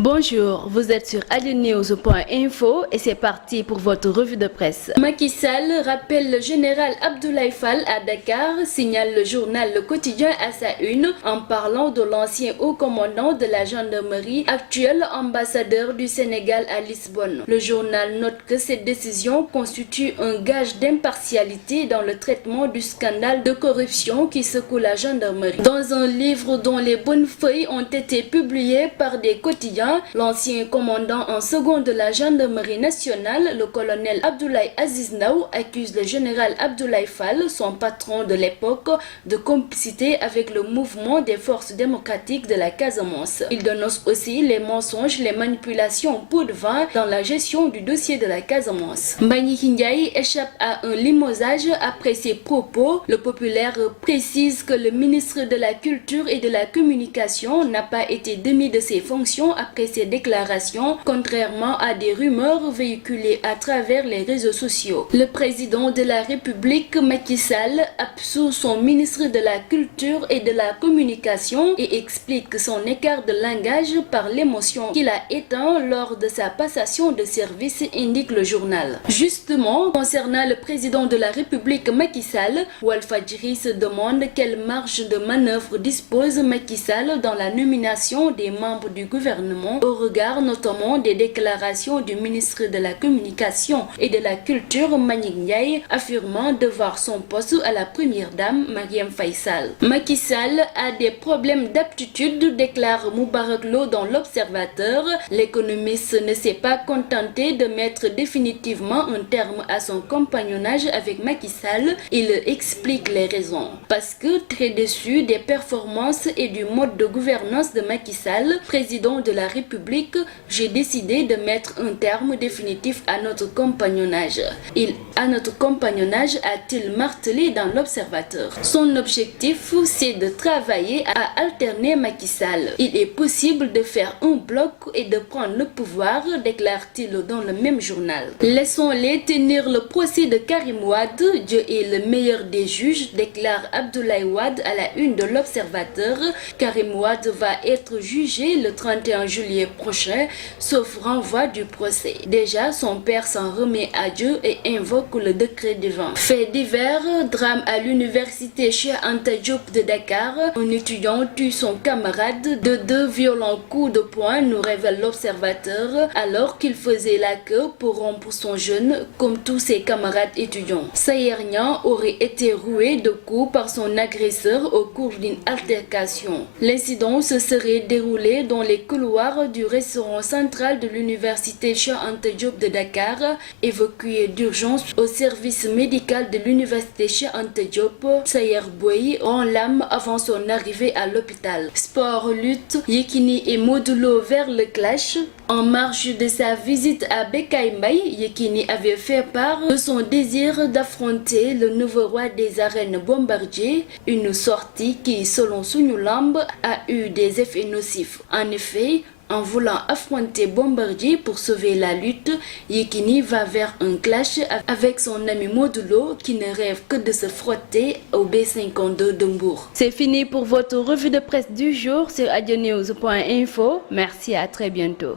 Bonjour, vous êtes sur adenews.info et c'est parti pour votre revue de presse. Macky Sall rappelle le général Abdoulaye Fall à Dakar, signale le journal Le Quotidien à sa une en parlant de l'ancien haut commandant de la gendarmerie, actuel ambassadeur du Sénégal à Lisbonne. Le journal note que cette décision constitue un gage d'impartialité dans le traitement du scandale de corruption qui secoue la gendarmerie. Dans un livre dont les bonnes feuilles ont été publiées par des quotidiens, l'ancien commandant en second de la gendarmerie nationale, le colonel Abdoulaye Aziz Ndaw, accuse le général Abdoulaye Fall, son patron de l'époque, de complicité avec le mouvement des forces démocratiques de la Casamance. Il dénonce aussi les mensonges, les manipulations pour de vin dans la gestion du dossier de la Casamance. Mbagnick Ndiaye échappe à un limogeage après ses propos. Le Populaire précise que le ministre de la Culture et de la Communication n'a pas été démis de ses fonctions après ses déclarations, contrairement à des rumeurs véhiculées à travers les réseaux sociaux. Le président de la République, Macky Sall, absout son ministre de la Culture et de la Communication et explique son écart de langage par l'émotion qu'il a éteint lors de sa passation de service, indique le journal. Justement, concernant le président de la République, Macky Sall, Walfadjri se demande quelle marge de manœuvre dispose Macky Sall dans la nomination des membres du gouvernement, au regard notamment des déclarations du ministre de la Communication et de la Culture, Mbagnick Ndiaye, affirmant devoir son poste à la première dame, Marième Faye Sall. Macky Sall a des problèmes d'aptitude, déclare Moubarak Lo dans l'Observateur. L'économiste ne s'est pas contenté de mettre définitivement un terme à son compagnonnage avec Macky Sall. Il explique les raisons. Parce que très déçu des performances et du mode de gouvernance de Macky Sall, président de la République, j'ai décidé de mettre un terme définitif à notre compagnonnage. A-t-il martelé dans l'Observateur. Son objectif, c'est de travailler à alterner Macky Sall. Il est possible de faire un bloc et de prendre le pouvoir, déclare-t-il dans le même journal. Laissons-les tenir le procès de Karim Wade. Dieu est le meilleur des juges, déclare Abdoulaye Wade à la une de l'Observateur. Karim Wade va être jugé le 31 juillet prochain, sauf renvoi du procès. Déjà, son père s'en remet à Dieu et invoque le décret divin. Fait divers, drame à l'université Cheikh Anta Diop de Dakar. Un étudiant tue son camarade de 2 violents coups de poing, nous révèle l'Observateur, alors qu'il faisait la queue pour rompre son jeûne comme tous ses camarades étudiants. Sayer Niang aurait été roué de coups par son agresseur au cours d'une altercation. L'incident se serait déroulé dans les couloirs du restaurant central de l'université Cheikh Anta Diop de Dakar. Évacué d'urgence au service médical de l'université Cheikh Anta Diop, Sayer Boye rend l'âme avant son arrivée à l'hôpital. Sport, lutte, Yekini et Modou Lo vers le clash. En marge de sa visite à Bécaye Mbaye, Yekini avait fait part de son désir d'affronter le nouveau roi des arènes Bombardier, une sortie qui, selon Sunu Lamb, a eu des effets nocifs. En effet, en voulant affronter Bombardier pour sauver la lutte, Yekini va vers un clash avec son ami Modou Lo qui ne rêve que de se frotter au B52 de Mbour. C'est fini pour votre revue de presse du jour sur adenews.info. Merci, à très bientôt.